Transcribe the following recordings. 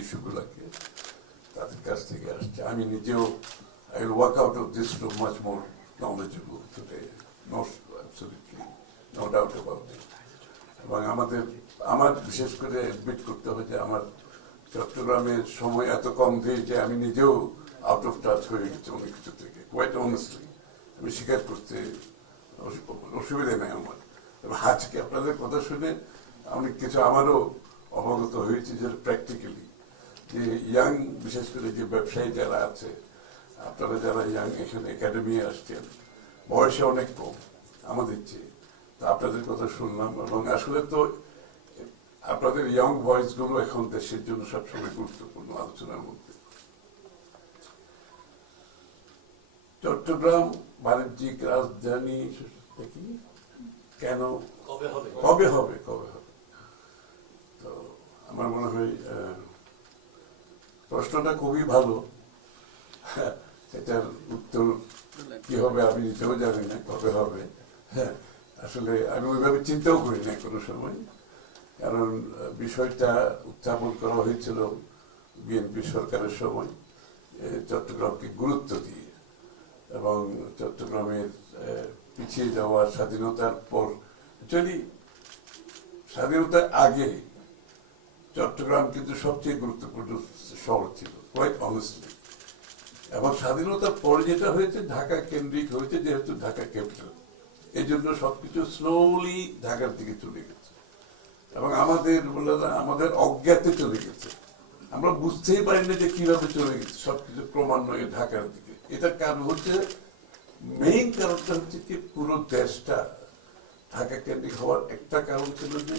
ইস্যুগুলোকে তাদের কাছ থেকে আসছে। আমি নিজেও I will walk out of this room much more knowledgeable today. No, absolutely, no doubt about it. এবং আমার বিশেষ করে অ্যাডমিট করতে হয় যে আমার চট্টগ্রামের সময় এত কম দিয়ে যে আমি নিজেও আউট অফ টাচ হয়ে গেছি অনেক কিছু থেকে, কোয়াইট অনেস্টলি আমি স্বীকার করতে অসুবিধা নেই আমার। এবং আজকে আপনাদের কথা শুনে অনেক কিছু আমারও অবগত হয়েছে যে প্র্যাকটিক্যালি যে ইয়াং, বিশেষ করে যে ব্যবসায়ী যারা আছে, আপনারা যারা ইয়াং এখানে একাডেমি আসছেন, বয়সে অনেক কম আমাদের চেয়ে, তা আপনাদের কথা শুনলাম। এবং আসলে তো আপনাদের ইয়াং ভয়েসগুলো এখন দেশের জন্য সবসময় গুরুত্বপূর্ণ আলোচনার মধ্যে। চট্টগ্রাম বাণিজ্যিক রাজধানী কেন কবে হবে তো আমার মনে হয় প্রশ্নটা খুবই ভালো। এটার উত্তর কি হবে আমি নিজেও জানি না কবে হবে। হ্যাঁ, আসলে আমি ওইভাবে চিন্তাও করি না কোনো সময়, কারণ বিষয়টা উত্থাপন করা হয়েছিল বিএনপি সরকারের সময় চট্টগ্রামকে গুরুত্ব দিয়ে, এবং চট্টগ্রামের পিছিয়ে যাওয়া স্বাধীনতার পর, অ্যাকচুয়ালি স্বাধীনতার আগে চট্টগ্রাম কিন্তু সবচেয়ে গুরুত্বপূর্ণ শহর ছিল, কোয়াইট অনেস্টলি। এবং স্বাধীনতার পরে যেটা হয়েছে ঢাকা কেন্দ্রিক হয়েছে, যেহেতু ঢাকা ক্যাপিটাল, এই জন্য সবকিছু স্লোলি ঢাকার দিকে চলে গেছে এবং আমাদের অজ্ঞাতে চলে গেছে। আমরা বুঝতেই পারি না যে কিভাবে চলে গেছে সবকিছু ক্রমান্বয়ে ঢাকার দিকে। এটার কারণ হচ্ছে, মেইন কারণটা হচ্ছে কি, পুরো দেশটা ঢাকা কেন্দ্রিক হওয়ার একটা কারণ ছিল যে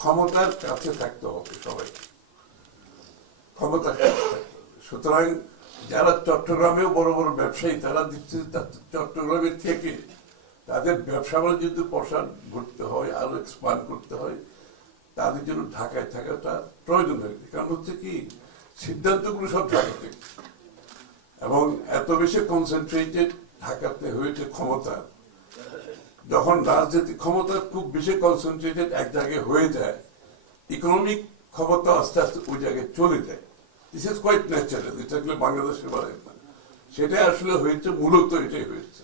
ক্ষমতার কাছে থাকতে হবে সবাইকে, ক্ষমতার কাছে থাকতে হবে। সুতরাং যারা চট্টগ্রামেও বড় বড় ব্যবসায়ী, তারা দিচ্ছে চট্টগ্রামের থেকে তাদের ব্যবসা বাণিজ্য প্রসার ঘটতে হয়, আরো এক্সপান্ড করতে হয়, তাদের জন্য ঢাকায় থাকাটা প্রয়োজন হয়েছে। কারণ হচ্ছে কি, সিদ্ধান্তগুলো সব ঢাকা থেকে, এবং এত বেশি কনসেন্ট্রেটেড ঢাকাতে হয়েছে ক্ষমতা। যখন রাজনৈতিক ক্ষমতা খুব বেশি কনসেন্ট্রেটেড এক জায়গায় হয়ে যায়, ইকোনমিক ক্ষমতা আস্তে আস্তে ওই জায়গায় চলে যায়। This is quite natural. এটা বাংলাদেশের বাড়ি না, সেটাই আসলে হয়েছে, মূলত এটাই হয়েছে।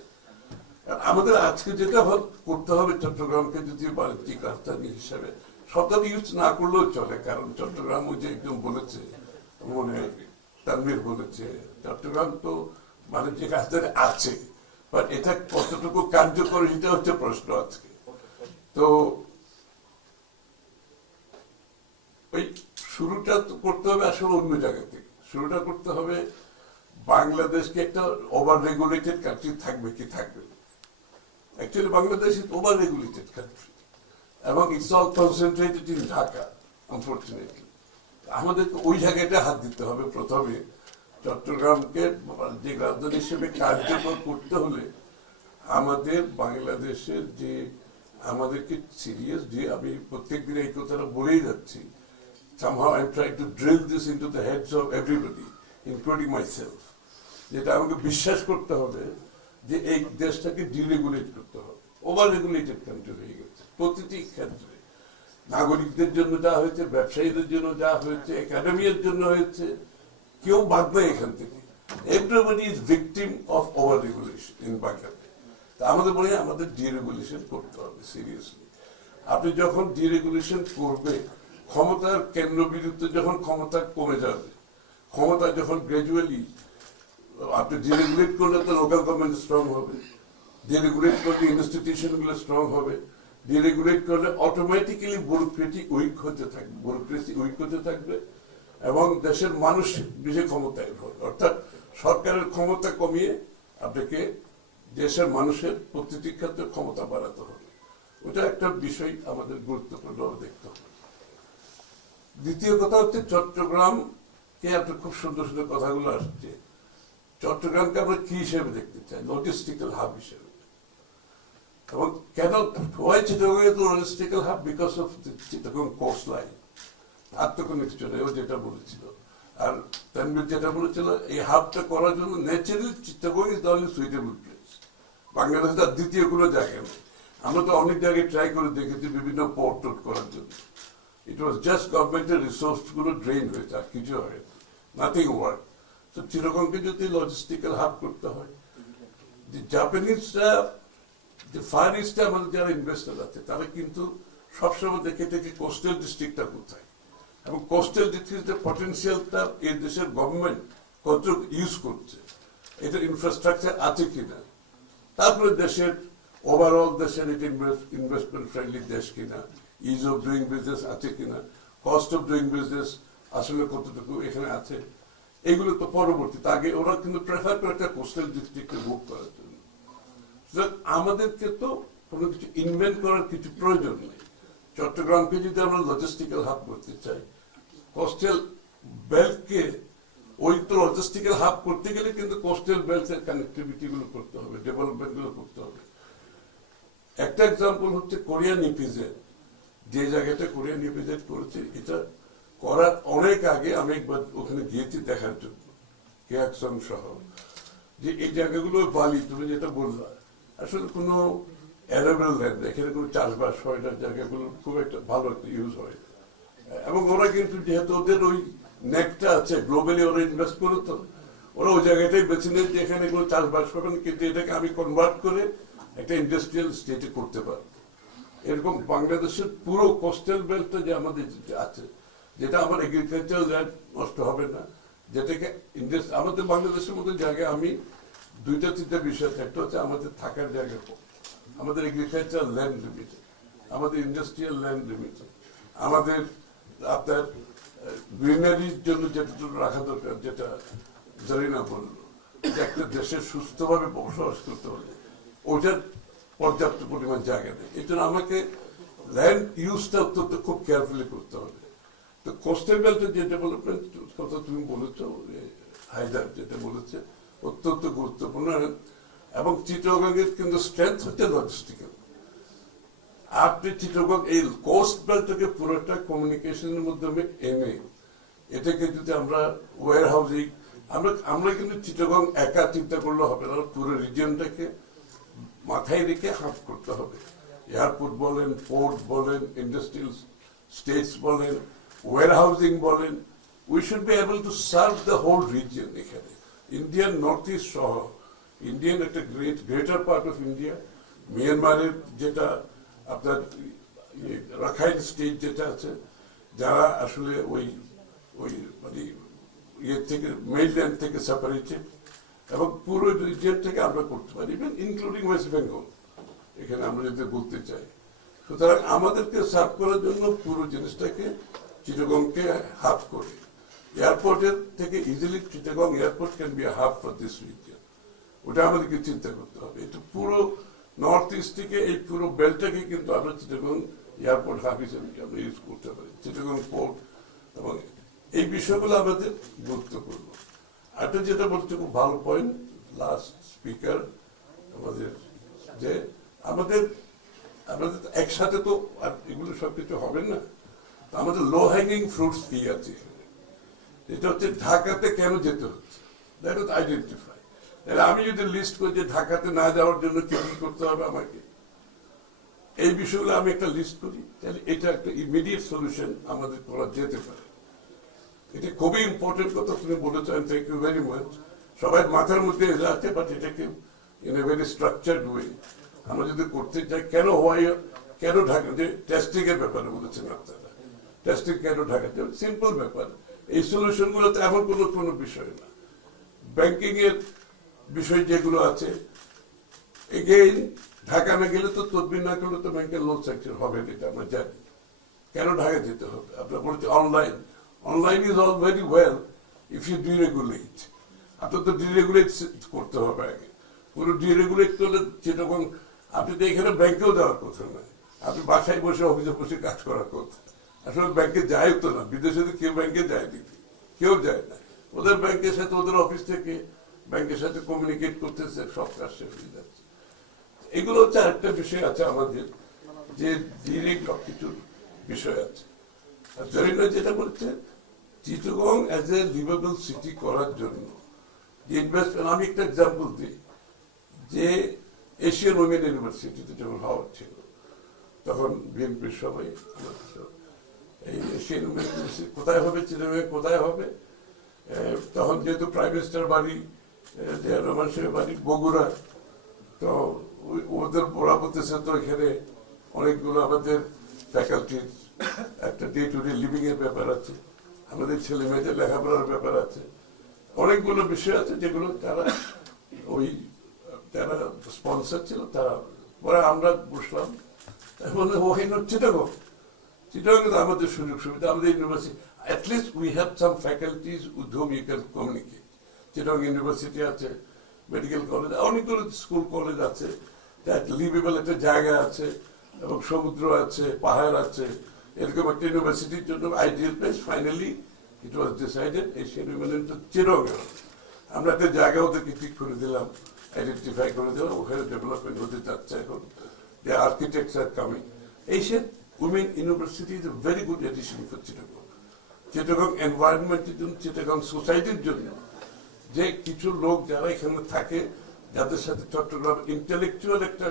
আমাদের আজকে যেটা করতে হবে, চট্টগ্রামকে যদি বাণিজ্যিক রাজধানী হিসাবে শব্দটা ইউজ না করলেও চলে, কারণ চট্টগ্রাম যে একদম বলেছে, মনে তানভীর বলেছে, চট্টগ্রাম তো বাণিজ্যিক রাজধানী আছে, বাট এটা কতটুকু কার্যকর, এটা হচ্ছে প্রশ্ন আজকে। তো ওই শুরুটা করতে হবে আসলে অন্য জায়গা থেকে। শুরুটা করতে হবে, বাংলাদেশকে একটা ওভার রেগুলেটেড কান্ট্রি থাকবে কি থাকবে। Actually Bangladesh is over regulated country, এবং it's all concentrated in Dhaka, unfortunately. আমাদেরকে ওই জায়গাটা হাত দিতে হবে প্রথমে। চট্টগ্রামকে যে রাজধানী হিসেবে কার্যকর করতে হলে আমাদের বাংলাদেশের যে আমাদেরকে সিরিয়াস, যে আমি প্রত্যেকদিন এই কথাটা বলেই যাচ্ছি, somehow I'm trying to drill this into the heads of everybody, including myself, যেটা আমাকে বিশ্বাস করতে হবে যে এই দেশটাকে ডিরেগুলেট করতে হবে। ওভার রেগুলেটেড কান্ট্রি হয়ে গেছে প্রতিটি ক্ষেত্রে, নাগরিকদের জন্য যা হয়েছে, ব্যবসায়ীদের জন্য যা হয়েছে, একাডেমির জন্য হয়েছে, কেউ বাদ নেই এখান থেকে। Everybody is victim of over regulation in Bangladesh. তা আমাদের মনে হয় আমাদের ডিরেগুলেশন করতে হবে সিরিয়াসলি। আপনি যখন ডিরেগুলেশন করবে, ক্ষমতার কেন্দ্রবিন্দুতে যখন ক্ষমতা কমে যাবে, ক্ষমতা যখন গ্র্যাজুয়ালি, আপনি ডিরেগুলেট করলে তো লোকাল গভর্নমেন্ট স্ট্রং হবে, ডিরেগুলেট করলে ইনস্টিটিউশন গুলো স্ট্রং হবে, ডিরেগুলেট করলে অটোমেটিক্যালি ব্যুরোক্রেসি উইক হতে থাকবে, এবং দেশের মানুষ বেশি ক্ষমতায় হবে। অর্থাৎ সরকারের ক্ষমতা কমিয়ে আপনাকে দেশের মানুষের প্রতিটি ক্ষেত্রে ক্ষমতা বাড়াতে হবে। ওটা একটা বিষয় আমাদের গুরুত্বপূর্ণভাবে দেখতে হবে। দ্বিতীয় কথা হচ্ছে, চট্টগ্রামকে আপনি খুব সুন্দর সুন্দর কথাগুলো আসছে, চট্টগ্রামকে আমরা কি হিসেবে দেখতে চাই, লজিস্টিক্যাল হাব হিসেবে। এবং কেন logistical hub? Because of Chittagong coast line, আর তো কোনো কিছু নেই। ও যেটা বলেছিল, আর তানভীর যেটা বলেছিল, এই হাবটা করার জন্য naturally Chittagong is the only suitable place. বাংলাদেশে তার দ্বিতীয় কোনো জায়গা নেই। আমরা তো অনেক জায়গায় ট্রাই করে দেখেছি বিভিন্ন পোর্ট টোট করার জন্য, ইট ওয়াজ জাস্ট গভর্নমেন্টের রিসোর্স গুলো ড্রেন হয়েছে, আর কিছু হয় নাথিং ওয়ার্ক। তো চিটাগংকে যদি লজিস্টিক্যাল হাব করতে হয়, যে জাপানিজরা, যে ফার ইস্টে আমাদের যারা ইনভেস্টর আছে তারা কিন্তু সবসময় দেখে থেকে কোস্টাল ডিস্ট্রিক্টটা কোথায়, এবং কোস্টাল ডিস্ট্রিক্টের পটেনশিয়ালটা এই দেশের গভর্নমেন্ট কত ইউজ করছে, এটা ইনফ্রাস্ট্রাকচার আছে কিনা, তারপরে দেশের ওভারঅল দেশের এটা ইনভেস্টমেন্ট ফ্রেন্ডলি দেশ কিনা, ইজ অফ ডুইং বিজনেস আছে কিনা, কস্ট অফ ডুইং বিজনেস আসলে কতটুকু এখানে আছে, এগুলো তো পরবর্তীতে। আগে ওরা কিন্তু প্রেফার করে একটা কোস্টাল ডিস্ট্রিক্টে মুভ করার জন্য। আমাদেরকে তো কোনো কিছু ইনভেন্ট করার কিছু প্রয়োজন নেই। চট্টগ্রামকে যদি আমরা লজিস্টিক্যাল হাব করতে চাই, কোস্টাল বেল্টকে ওই তো লজিস্টিক্যাল হাব করতে গেলে কিন্তু কোস্টাল বেল্টের কানেক্টিভিটি গুলো করতে হবে, ডেভেলপমেন্ট গুলো করতে হবে। একটা এক্সাম্পল হচ্ছে কোরিয়ান ইপিজেড, যে জায়গাটা কোরিয়ান ইপিজেড করেছে, এটা করার অনেক আগে আমি একবার ওখানে গিয়েছি দেখার জন্য, কেয়াকসং সহ, যে এই জায়গাগুলো বালি, তুমি যেটা বললা, আসলে কোনো অ্যারেবল ল্যান্ড, এখানে কোনো চাষবাস হয় না, জায়গাগুলো খুব একটা ভালো একটা ইউজ হয়। এবং ওরা কিন্তু যেহেতু ওদের ওই নেকটা আছে, গ্লোবালি ওরা ইনভেস্ট করে, তো ওরা ওই জায়গাটাই বেছে নেয় যে এখানে কোনো চাষবাস করবেন, কিন্তু এটাকে আমি কনভার্ট করে একটা ইন্ডাস্ট্রিয়াল স্টেটে করতে পারবো। এরকম বাংলাদেশের পুরো কোস্টাল বেল্টটা যে আমাদের আছে, যেটা আমার এগ্রিকালচার ল্যান্ড নষ্ট হবে না, যেটাকে আমাদের বাংলাদেশের মতো জায়গায় আমি দুইটা তিনটা বিষয়, একটা হচ্ছে আমাদের থাকার জায়গা কম, আমাদের এগ্রিকালচার ল্যান্ড লিমিটেড, আমাদের ইন্ডাস্ট্রিয়াল ল্যান্ড লিমিটেড, আমাদের আপনার গ্রিনারির জন্য যেটা রাখা দরকার, যেটা জারিনা বললো, যে একটা দেশের সুস্থভাবে বসবাস করতে হলে ওটার পর্যাপ্ত পরিমাণ জায়গা নেই। এই জন্য আমাকে ল্যান্ড ইউজটা অত্যন্ত খুব কেয়ারফুলি করতে হবে। তো কোস্টাল বেল্টের যে ডেভেলপমেন্ট কথা তুমি বলেছো, হায়দার যেটা বলেছে, অত্যন্ত গুরুত্বপূর্ণ। এবং চিটাগংয়ের কিন্তু স্ট্রেংথ হচ্ছে লজিস্টিক্যাল। আপনি চিটাগং এই কোস্ট বেল্টটাকে পুরোটা কমিউনিকেশনের মাধ্যমে এনে এটাকে যদি আমরা ওয়্যার হাউজিং, আমরা কিন্তু চিটাগং একা চিন্তা করলে হবে না, পুরো রিজিয়নটাকে মাথায় রেখে হাব করতে হবে। এয়ারপোর্ট বলেন, পোর্ট বলেন, ইন্ডাস্ট্রিয়াল স্টেটস বলেন, ওয়্যার হাউজিং বলেন, we should be able to serve the whole region. এখানে ইন্ডিয়ান নর্থ ইস্ট সহ ইন্ডিয়ান একটা গ্রেটার পার্ট অফ ইন্ডিয়া, মিয়ানমারের যেটা আপনার রাখাইন স্টেট যেটা আছে, যারা আসলে ওই ওই মানে ইয়ে থেকে মেইনল্যান্ড থেকে সেপারেটেড, এবং পুরো রিজিয়ন থেকে আমরা করতে পারি, ইভেন ইনক্লুডিং ওয়েস্ট বেঙ্গল, এখানে আমরা যদি বলতে চাই। সুতরাং আমাদেরকে সার্ভ করার জন্য পুরো জিনিসটাকে চিটাগংকে হাব করে, এয়ারপোর্টের থেকে easily Chittagong airport can be hub for this region, ওটা আমাদেরকে চিন্তা করতে হবে। এটা পুরো নর্থ ইস্ট থেকে এই পুরো বেল্টটাকে কিন্তু আমরা চিটাগং এয়ারপোর্ট হাব হিসেবে আমরা ইউজ করতে পারি, চিটাগং পোর্ট, এবং এই বিষয়গুলো আমাদের গুরুত্বপূর্ণ। একটা যেটা বলছে খুব ভালো পয়েন্ট লাস্ট স্পিকার আমাদের, যে আমাদের একসাথে তো আর এগুলো সবকিছু হবে না, তো আমাদের লো হ্যাঙ্গিং ফ্রুটস কি আছে, এটা হচ্ছে ঢাকাতে কেন যেতে হচ্ছে, দ্যাট ইজ আইডেন্টিফাই। তাহলে আমি যদি লিস্ট করি যে ঢাকাতে না যাওয়ার জন্য কি কি করতে হবে আমাকে, এই বিষয়গুলো আমি একটা লিস্ট করি, তাহলে এটা একটা ইমিডিয়েট সলিউশন আমাদের করা যেতে পারে। এটা খুবই ইম্পর্টেন্ট কথা তুমি বলেছো, and thank you very much. সবাই মাথার মধ্যে আছে, বাট এটাকে in a very structured way আমরা যদি করতে চাই। কেন ঢাকা, যে টেস্টিং এর ব্যাপারে বলেছেন আপনারা, টেস্টিং কেন ঢাকা, সিম্পল ব্যাপার। এই সলিউশন গুলো তো এমন কোনো বিষয় না। ব্যাংকিং এর বিষয় যেগুলো আছে, এগেইন ঢাকা না গেলে তো তদবির না করলে তো ব্যাংকের লোন স্যাংশন হবে না, এটা আমরা জানি। কেন ঢাকা যেতে হবে? আপনারা বলছেন online, online is all very well if you deregulate. আপনার তো ডিরেগুলেট করতে হবে আগে। পুরো ডিরেগুলেট করলে যেরকম, আপনি তো এখানে ব্যাংকেও যাওয়ার কথা না, আপনি বাসায় বসে অফিসে বসে কাজ করার কথা। আসলে ব্যাংকে যায় তো না, বিদেশে তো কেউ ব্যাংকে যায় নাকি? কেউ যায় না। ওদের ব্যাংকের সাথে, ওদের অফিস থেকে ব্যাংকের সাথে কমিউনিকেট করতেছে, সব কাজ শেষ হয়ে যাচ্ছে। এগুলো হচ্ছে আরেকটা বিষয় আছে আমাদের, যে ডিরেক্ট কিছুর বিষয় আছে। আর জরিনা যেটা বলছে, Chittagong as a liveable city করার জন্য যে ইনভেস্টমেন্ট, আমি একটা এক্সাম্পল দিই, যে এশিয়ান ওমেন ইউনিভার্সিটিতে যখন হওয়ার ছিল, তখন বিএনপির সবাই এই এশিয়ান ইউনিভার্সিটি কোথায় হবে, চিটাগাংয়ে কোথায় হবে। তখন যেহেতু প্রাইম মিনিস্টার বাড়ি, রহমান সাহেবের বাড়ি বগুড়া, তো ওদের বলা বলতেছে তো এখানে অনেকগুলো আমাদের ফ্যাকাল্টির একটা ডে টু ডে লিভিং এর ব্যাপার আছে, আমাদের ছেলে মেয়েদের লেখাপড়ার ব্যাপার আছে, অনেকগুলো বিষয় আছে যেগুলো তারা ওই যারা স্পন্সর ছিল তারা, পরে আমরা বসলাম এখন ওখানে চিটাগং, চিটাগং তো আমাদের সুযোগ সুবিধা, আমাদের university at least we have some faculties with whom you can communicate. Chittagong university আছে, মেডিকেল কলেজ, অনেকগুলো স্কুল কলেজ আছে, লিভেবল একটা জায়গা আছে এবং সমুদ্র আছে, পাহাড় আছে, এরকম একটা ইউনিভার্সিটির জন্য ideal place. Finally it was decided Asian university Chittagong. আমরা একটা জায়গা ওদেরকে ঠিক করে দিলাম, আইডেন্টিফাই করে দিলাম, ওখানে ডেভেলপমেন্ট হতে যাচ্ছে এখন, যে architects are coming. Asian Women University is a very good addition for Chittagong, Chittagong এনভায়রনমেন্টের জন্য, চিটাগং সোসাইটির জন্য, যে কিছু লোক যারা এখানে থাকে যাদের সাথে চট্টগ্রাম ইন্টেলেকচুয়াল একটা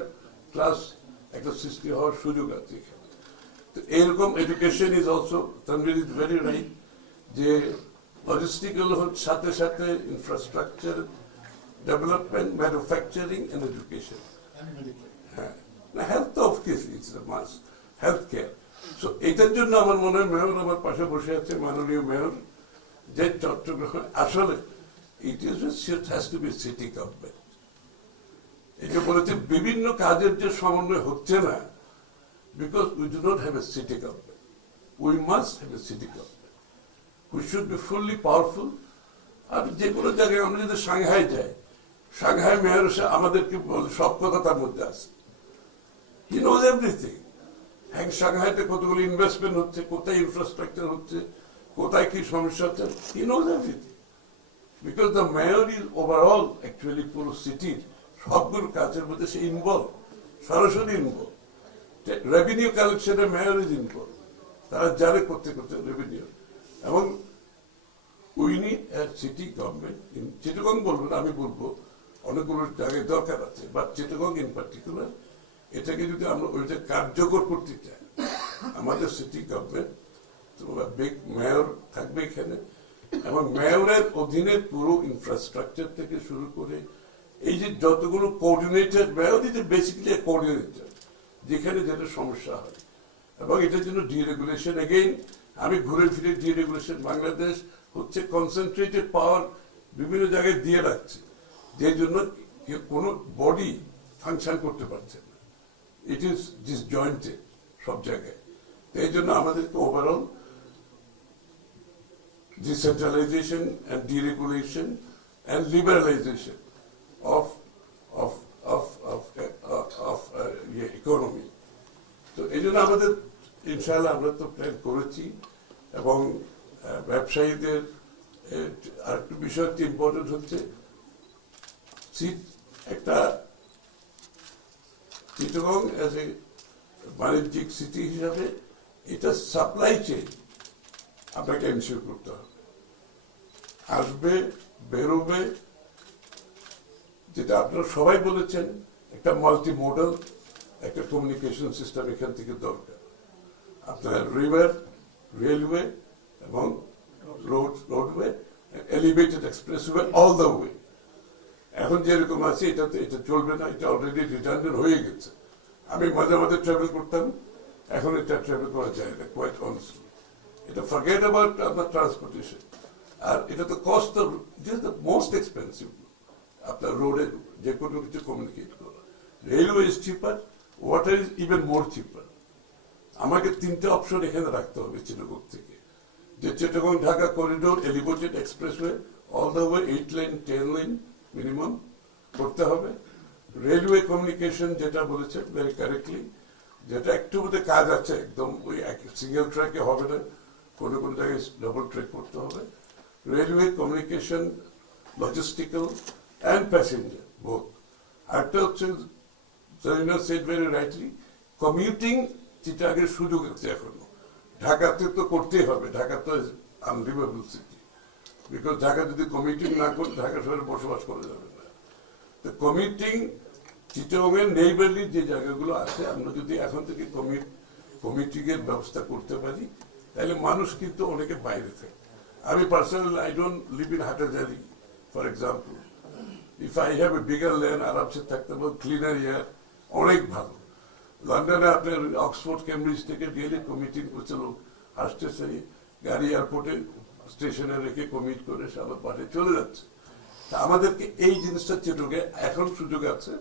ক্লাস একটা সৃষ্টি হওয়ার সুযোগ আছে এখানে। তো এইরকম education is also, Tanvir is very right, যে লজিস্টিক্যাল সাথে সাথে infrastructure development, manufacturing and education, হ্যাঁ, না health of case it's a must, health care. So এটার জন্য আমার মনে হয় মেয়র আমার পাশে বসে আছে, মাননীয় মেয়র, যে চট্টগ্রাম আসলে it has to be city government. এটা বলেছে বিভিন্ন কাজের যে সমন্বয় হচ্ছে না, because we do not have a city government, we must have a city government, we should be fully powerful. আর যে কোনো জায়গায় আমরা যদি সাংহাই যাই, সাংহাই মেয়র আমাদেরকে বলে সব কথা তার মধ্যে আছে, হি নোজ এভরিথিং। হ্যাঁ, সাংহাইতে কতগুলো ইনভেস্টমেন্ট হচ্ছে, কোথায় ইনফ্রাস্ট্রাকচার হচ্ছে, কোথায় কি সমস্যা হচ্ছে, he knows everything. Because the mayor is overall actually পুরো সিটির সবগুলো কাজের মধ্যে সে ইনভলভ, সরাসরি ইনভলভ। রেভিনিউ কালেকশনে মেয়র ইজ ইনভলভ, তারা জানে করতে করতে রেভিনিউ। এবং we need a city government in Chittagong, বলবেন আমি বলবো অনেকগুলো জায়গায় দরকার আছে, বাট চিটাগং ইন পার্টিকুলার, এটাকে যদি আমরা ওইটা কার্যকর করতে চাই, আমাদের সিটি গভর্নমেন্ট বিগ মেয়র থাকবে এখানে, এবং মেয়রের অধীনে পুরো ইনফ্রাস্ট্রাকচার থেকে শুরু করে এই যে যতগুলো coordinated, mayor is basically coordinator, যেখানে যেটা সমস্যা হয়। এবং এটার জন্য ডিরেগুলেশন, এগেইন আমি ঘুরে ফিরে ডিরেগুলেশন, বাংলাদেশ হচ্ছে কনসেন্ট্রেটেড পাওয়ার বিভিন্ন জায়গায় দিয়ে রাখছে, যে জন্য কোনো বডি ফাংশন করতে পারছে না, ইট ইজ ডিসজয়েন্টেড সব জায়গায়। এই জন্য আমাদেরকে overall decentralization and deregulation and liberalization of economy. তো এই জন্য আমাদের ইনশাআল্লাহ আমরা তো প্ল্যান করেছি, এবং ব্যবসায়ীদের আরেকটু বিষয় ইম্পর্টেন্ট হচ্ছে একটা চিটাগং অ্যাজ এ বাণিজ্যিক সিটি হিসাবে এটা সাপ্লাই চেইন আপনাকে এনশিওর করতে হবে, আসবে বেরোবে, যেটা আপনারা সবাই বলেছেন, একটা মাল্টি মডেল একটা কমিউনিকেশন সিস্টেম এখান থেকে দরকার। আপনার রিভার, রেলওয়ে এবং roadway, elevated expressway, all the way. এখন যেরকম আছে এটাতে এটা চলবে না, এটা অলরেডি রিটার্ন হয়ে গেছে। আমি মাঝে মাঝে ট্রাভেল করতাম, এখন এটা ট্রাভেল করা যায় না, কোয়াইট অনেস্টলি। এটা ফরগেট অ্যাবাউট আপনার ট্রান্সপোর্টেশন, আর এটা তো কস্ট দ্য মোস্ট এক্সপেন্সিভ আপনার রোডে যে কোনো কিছু কমিউনিকেট করা। Railway is cheaper, water is even more cheaper. আমাকে তিনটা অপশন এখানে রাখতে হবে চিটাগং থেকে, যে Chittagong Dhaka corridor, elevated expressway, all the way 8 lane 10 lane minimum করতে হবে। রেলওয়ে কমিউনিকেশন যেটা বলেছেন ভেরি কারেক্টলি, যেটা একটু বোধহয় কাজ আছে, একদম ওই সিঙ্গেল ট্র্যাকে হবে না, কোনো কোনো জায়গায় ডবল ট্র্যাক করতে হবে। Railway communication, logistical and passenger both. আরেকটা হচ্ছে Zarina said very rightly, commuting চিটাগের সুযোগ আছে এখনো, ঢাকাতে তো করতেই হবে, ঢাকা তো আনলিভেবল সিটি, বিকজ ঢাকা যদি কমিউটিং না করে ঢাকা শহরে বসবাস করা যাবে না। তো কমিউটিং চিটাগংয়ের নেইবারলি যে জায়গাগুলো আছে, আমরা যদি এখন থেকে কমিউটিং এর ব্যবস্থা করতে পারি, তাহলে মানুষ কিন্তু অনেকে বাইরে থাকে। আমি personally I don't live in Hathazari for example. If I have a bigger land আরামসে থাকতে পারবো, ক্লিনার এয়ার, অনেক ভালো। লন্ডনে আপনার অক্সফোর্ড কেমব্রিজ থেকে ডেলি কমিটিং করছে লোক, আসতেছে গাড়ি এয়ারপোর্টে স্টেশনে রেখে কমিট করে সবার পাঠে চলে যাচ্ছে। তা আমাদেরকে এই জিনিসটা চিটকে এখন সুযোগ আছে,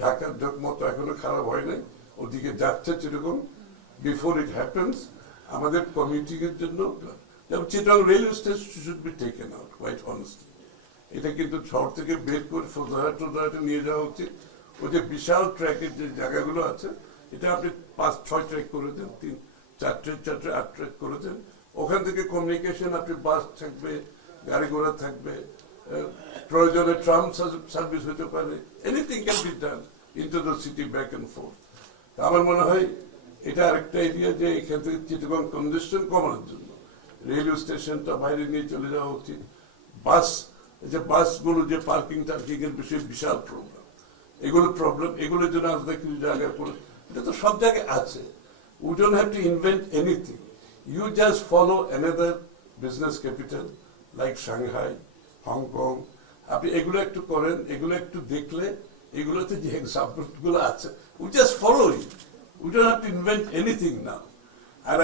ঢাকার মতো এখনো খারাপ হয় নাই, ওদিকে যাচ্ছে যেরকম। বিফোর ইট হ্যাপেন্স আমাদের কমিউনিটিং এর জন্য, যেমন Chittagong railway station should be taken out quite honestly. এটা কিন্তু শহর থেকে বের করে ফোজাহাটে নিয়ে যাওয়া উচিত। ওই যে বিশাল ট্র্যাকের যে জায়গাগুলো আছে, এটা আপনি 5-6 ট্র্যাক করে দেন, 3-4 ট্র্যাক 8 ট্র্যাক করে দেন। ওখান থেকে কমিউনিকেশন, আপনি বাস থাকবে, গাড়ি ঘোড়া থাকবে, প্রয়োজনে ট্রাম সার্ভিস হতে পারে, anything can be done into the city back and fourth. আমার মনে হয় এটা আরেকটা এরিয়া যে এখান থেকে চিটাগং কনজেশন কমানোর জন্য রেলওয়ে স্টেশনটা বাইরে নিয়ে চলে যাওয়া উচিত। বাসগুলো যে পার্কিং টার্কিং এর বিষয়ে বিশাল প্রবলেম, এগুলোর জন্য আমাদের কিছু জায়গায় করে, এটা তো সব জায়গায় আছে। We don't have to invent anything. You just follow another business capital like Shanghai, Hong Kong. আপনি এগুলো একটু করেন, এগুলো একটু দেখলে, এগুলোতে যে এক্সাম্পল গুলো আছে, we just follow it. We don't have to invent anything now. আর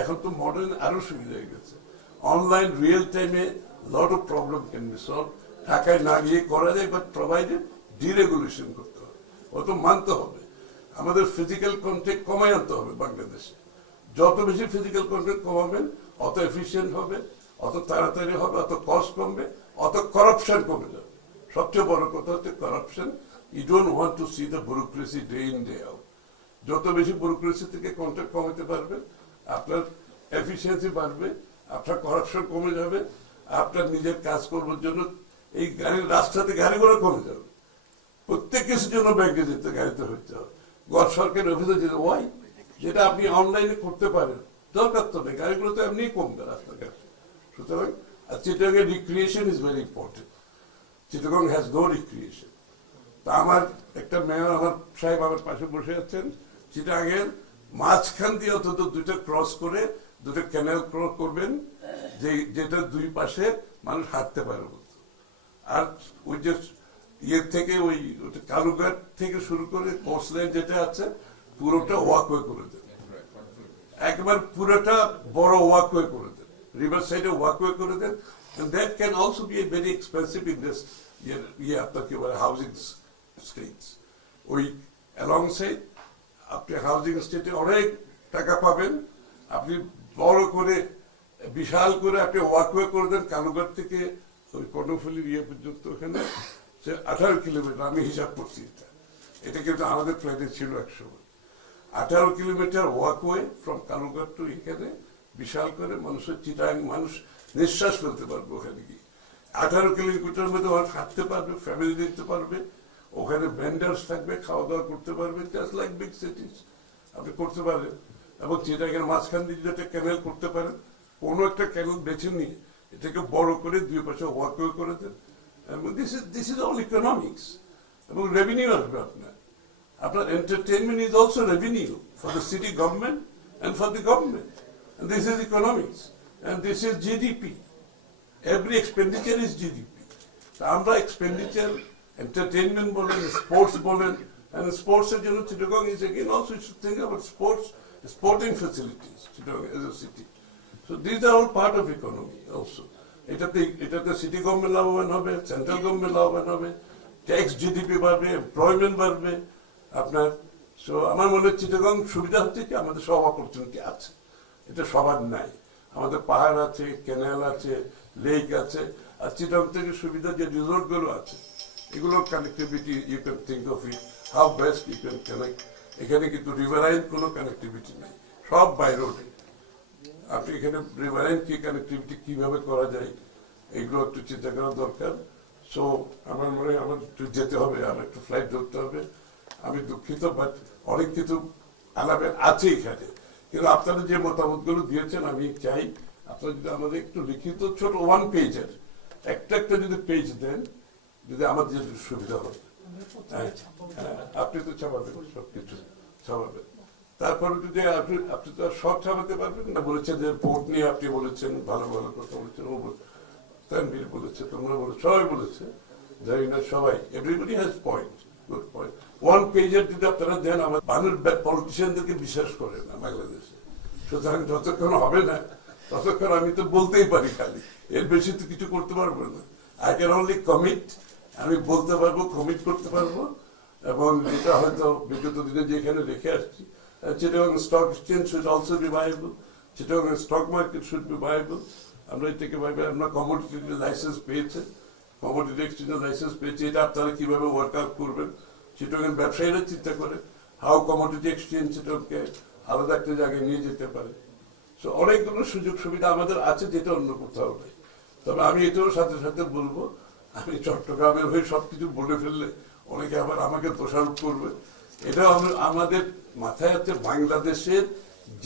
এখন তো মডার্ন আরো সুবিধা হয়ে গেছে। অনলাইন রিয়েল টাইমে lot of problem can be solve. ঢাকায় না গিয়ে করা যায়, বাট প্রোভাইডেড ডিরেগুলেশন করতে হবে, ও তো মানতে হবে। আমাদের ফিজিক্যাল কন্ট্যাক্ট কমাই আনতে হবে বাংলাদেশে। যত বেশি ফিজিক্যাল কন্ট্যাক্ট কমাবেন, অত এফিসিয়েন্ট হবে, অত তাড়াতাড়ি হবে, অত কস্ট কমবে, অত করাপশন কমে যাবে। সবচেয়ে বড় কথা হচ্ছে corruption. You don't want to see the bureaucracy day in day out. যত বেশি ব্যুরোক্রেসি থেকে কন্ট্যাক্ট কমাতে পারবেন, আপনার এফিসিয়েন্সি বাড়বে, আপনার করাপশন কমে যাবে, আপনার নিজের কাজ করবার জন্য এই গাড়ির রাস্তাতে গাড়ি ঘোড়া কমে যাবে। প্রত্যেক কিছুর জন্য ব্যাংকে যেতে, গাড়িতে হইতে হবে, সরকারি অফিসে যেতে, ওয়াই? যেটা আপনি অনলাইনে করতে পারেন, দরকার তো নেই, গাড়িগুলো তো এমনি কমবে রাস্তাঘাটে। সুতরাং চিটাগং এর recreation is very important. Chittagong has no recreation. তা আমার একটা মেয়র, আমার সাহেব আমার পাশে বসে আছেন, চিটাগং এর মাঝখান দিয়ে অন্তত 2টা ক্রস করে 2টা ক্যানেল ক্রস করবেন, যেটা 2 পাশে মানুষ হাঁটতে পারে। আর ওই যে ইয়ের থেকে ওই কালুঘাট থেকে শুরু করে কোস্ট লাইন যেটা আছে, পুরোটা ওয়াকওয়ে করে দেন, একবার পুরোটা বড় ওয়াকওয়ে করে দেন, রিভার সাইডে ওয়াকওয়ে করে দেন। That can also be a very expensive invest, আপনার কি বলে হাউজিং স্টেটস। ওই অ্যালং সাইড আপনি হাউজিং স্টেটে অনেক টাকা পাবেন। আপনি বড় করে বিশাল করে আপনি ওয়াকওয়ে করে দেন কালুঘাট থেকে ওই কর্ণফুলির ইয়ে পর্যন্ত, ওখানে 18 কিলোমিটার, আমি হিসাব করছি এটা কিন্তু আমাদের ফ্লাইটে ছিল একসময়। 18 kilometre walkway from Kalughat to এখানে, বিশাল করে মানুষের চিটাং মানুষ নিঃশ্বাস ফেলতে পারবে ওখানে গিয়ে। 18 কিলোমিটার মধ্যে মানুষ হাঁটতে পারবে, ফ্যামিলি দেখতে পারবে, ওখানে ভেন্ডার্স থাকবে, খাওয়া দাওয়া করতে পারবে, জাস্ট লাইক বিগ সিটিজ আপনি করতে পারেন। এবং চিটাগের মাঝখান দিয়ে যদি একটা ক্যানেল করতে পারেন, কোনো একটা ক্যানেল বেছে নিয়ে এটাকে বড় করে 2 পাশে ওয়াকওয়ে করে দেন, this is all economics. এবং রেভিনিউ আসবে আপনার entertainment is also revenue for the city government and for the government, and this is economics and this is GDP. Every expenditure is GDP. আমরা এক্সপেন্ডিচার, এন্টারটেইনমেন্ট বলেন, sports বলেন, and sports এর জন্য Chittagong is again also you should think about sporting facilities Chittagong as a city. So these are all part of economy also. এটাতে city government লাভবান হবে, central government লাভবান হবে, ট্যাক্স জিডিপি বাড়বে, এমপ্লয়মেন্ট বাড়বে আপনার। সো আমার মনে হচ্ছে চিটাগং সুবিধা হচ্ছে কি আমাদের সব অপরচুনিটি আছে, এটা সবার নাই। আমাদের পাহাড় আছে, ক্যানেল আছে, লেক আছে, আর চিটাগং থেকে সুবিধা যে রিসোর্ট গুলো আছে, এগুলোর connectivity you can think of it, how best you can connect. এখানে কিন্তু রিভারাইন কোনো কানেক্টিভিটি নেই, সব বাই রোডে। আপনি এখানে রিভারাইন কি কানেক্টিভিটি কিভাবে করা যায়, এগুলো একটু চিন্তা করা দরকার। সো আমার মনে হয় আমার একটু যেতে হবে, আমার একটু ফ্লাইট ধরতে হবে। আমি দুঃখিত, বাট অনেক কিছু আলাপের আছে এখানে, কিন্তু আপনারা যে মতামতগুলো দিয়েছেন আমি চাই আপনারা যদি আমাদের একটু লিখিত ছোট 1 পেজের একটা যদি পেজ দেন, যদি আমাদের সুবিধা হবে। আপনি তো ছাপাবেন, সবকিছু ছাপাবেন। তারপরে যদি আপনি তো আর সব ছাপাতে পারবেন না। বলেছেন যে ভোট নিয়ে আপনি বলেছেন, ভালো ভালো কথা বলেছেন, ও তানভীর বলেছে, তোমরা বলে, সবাই বলেছে, জানি না সবাই, everybody has point, good point. One পেজের যদি আপনারা দেন, আমার মানুষ পলিটিশিয়ানদেরকে বিশ্বাস করে না বাংলাদেশে। সুতরাং যতক্ষণ হবে না ততক্ষণ আমি তো বলতেই পারি খালি, এর বেশি তো কিছু করতে পারবো না। আই ক্যান অনলি কমিট, আমি বলতে পারবো, কমিট করতে পারবো। এবং এটা হয়তো বিগত দিনে যেখানে রেখে আসছি, Chittagong stock exchange should also be viable, Chittagong stock market should be viable. আমরা এটাকে ভাবে, আমরা কমোডিটি লাইসেন্স পেয়েছে, কমোডিটি এক্সচেঞ্জের লাইসেন্স পেয়েছে, এটা আপনারা কিভাবে ওয়ার্ক আউট করবেন। চিটাগং ব্যবসায়ীরা চিন্তা করে হাউ কমোডিটি এক্সচেঞ্জ চিটাগংকে আলাদা একটা জায়গায় নিয়ে যেতে পারে। সো অনেকগুলো সুযোগ সুবিধা আমাদের আছে, যেটা অন্য কোথাও নেই। তবে আমি এটাও সাথে সাথে বলবো, আমি চট্টগ্রামের হয়ে সবকিছু বলে ফেললে অনেকে আবার আমাকে দোষারোপ করবে। এটাও আমাদের মাথায় আছে, বাংলাদেশের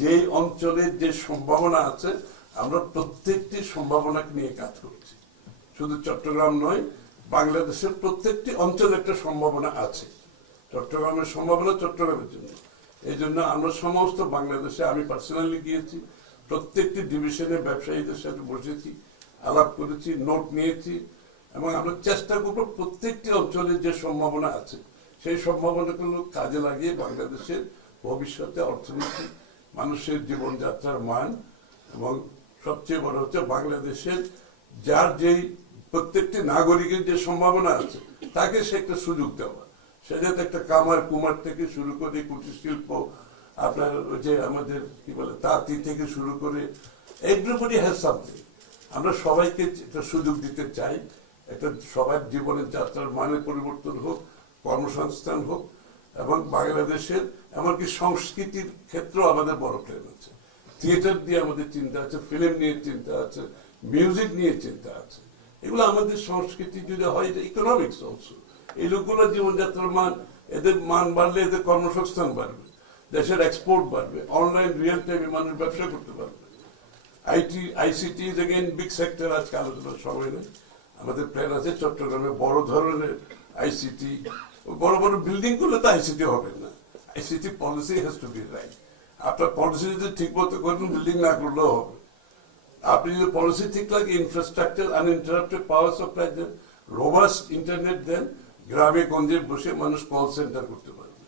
যে অঞ্চলের যে সম্ভাবনা আছে, আমরা প্রত্যেকটি সম্ভাবনাকে নিয়ে কাজ করছি। শুধু চট্টগ্রাম নয়, বাংলাদেশের প্রত্যেকটি অঞ্চলে একটা সম্ভাবনা আছে। চট্টগ্রামের সম্ভাবনা চট্টগ্রামের জন্য। এই জন্য আমরা সমস্ত বাংলাদেশে, আমি পার্সোনালি গিয়েছি, প্রত্যেকটি ডিভিশনে ব্যবসায়ীদের সাথে বসেছি, আলাপ করেছি, নোট নিয়েছি, এবং আমরা চেষ্টা করবো প্রত্যেকটি অঞ্চলে যে সম্ভাবনা আছে সেই সম্ভাবনাগুলো কাজে লাগিয়ে বাংলাদেশের ভবিষ্যতে অর্থনীতি, মানুষের জীবনযাত্রার মান, এবং সবচেয়ে বড় হচ্ছে বাংলাদেশের যার যেই প্রত্যেকটি নাগরিকের যে সম্ভাবনা আছে তাকে সে একটা সুযোগ দেওয়া। সে যাতে একটা কামার কুমার থেকে শুরু করে কুটির শিল্প, আপনার যে আমাদের কি বলে তাঁতি থেকে শুরু করে, এভরিবডি হ্যাজ সামথিং। আমরা সবাইকে একটা সুযোগ দিতে চাই, একটা সবার জীবনের যাত্রার মানের পরিবর্তন হোক, কর্মসংস্থান হোক, এবং বাংলাদেশের এমনকি সংস্কৃতির ক্ষেত্রেও আমাদের বড় প্ল্যান আছে। থিয়েটার দিয়ে আমাদের চিন্তা আছে, ফিল্ম নিয়ে চিন্তা আছে, মিউজিক নিয়ে চিন্তা আছে। এগুলো আমাদের সংস্কৃতি যদি হয়, ইকোনমিক্স অলসো। এই লোকগুলো জীবনযাত্রার মান, এদের মান বাড়লে এদের কর্মসংস্থান বাড়বে, দেশের এক্সপোর্ট বাড়বে, অনলাইন রিয়েল টাইমে মানুষ ব্যবসা করতে পারবে। ICT is again big sector, আজকে আলোচনার সময় নেই। আমাদের প্ল্যান আছে চট্টগ্রামে বড় ধরনের আইসিটি, বড় বড় বিল্ডিং গুলো তো আইসিটি হবে না। ICT policy has to be right. আপনার পলিসি যদি ঠিক মতো করেন, বিল্ডিং না করলেও হবে। আপনি যদি পলিসি ঠিক লাগে, ইনফ্রাস্ট্রাকচার, আনইন্টারাপ্টেড পাওয়ার সাপ্লাই দেন, রোবাস্ট ইন্টারনেট দেন, গ্রামে গঞ্জে বসে মানুষ কল সেন্টার করতে পারবে,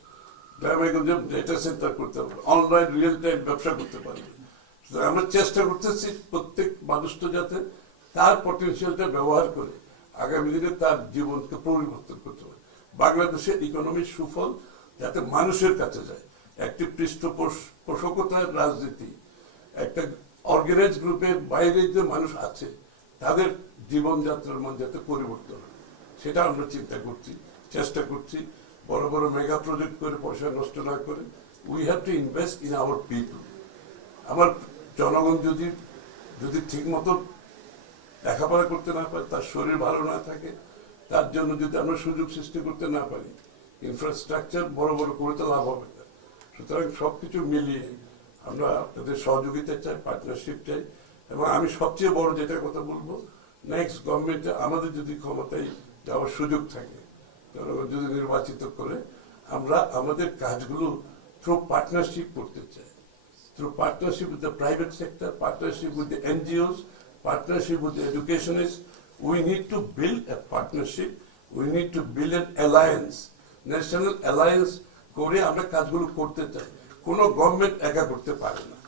গ্রামে গঞ্জে ডেটা সেন্টার করতে পারবে, অনলাইন রিয়েল টাইম ব্যবসা করতে পারবে। আমরা চেষ্টা করতেছি প্রত্যেক মানুষ তো যাতে তার পটেনশিয়ালটা ব্যবহার করে আগামী দিনে তার জীবনকে পরিবর্তন করতে পারে। বাংলাদেশের ইকোনমির সুফল যাতে মানুষের কাছে যায়। একটি পৃষ্ঠপোষকতার রাজনীতি, একটা অর্গানাইজ গ্রুপের বাইরে যে মানুষ আছে তাদের জীবনযাত্রার মান যাতে পরিবর্তন হয়, সেটা আমরা চিন্তা করছি, চেষ্টা করছি। বড় বড় মেগা প্রজেক্ট করে পয়সা নষ্ট না করে, we have to invest in our people. আমার জনগণ যদি ঠিক মতো লেখাপড়া করতে না পারে, তার শরীর ভালো না থাকে, তার জন্য যদি আমরা সুযোগ সৃষ্টি করতে না পারি, ইনফ্রাস্ট্রাকচার বড় বড় করে তো লাভ হবে না। সুতরাং সবকিছু মিলিয়ে আমরা আপনাদের সহযোগিতা চাই, পার্টনারশিপ চাই। এবং আমি সবচেয়ে বড় যেটা কথা বলবো, নেক্সট গভর্নমেন্টে আমাদের যদি ক্ষমতায় যাওয়ার সুযোগ থাকে, জনগণ যদি নির্বাচিত করে, আমরা আমাদের কাজগুলো থ্রু পার্টনারশিপ করতে চাই। Through partnership with the private sector, partnership with the NGOs, partnership with the educationists, we need to build a partnership, we need to build an alliance, national alliance করে আমরা কাজগুলো করতে চাই। কোনো গভর্নমেন্ট একা করতে পারে না।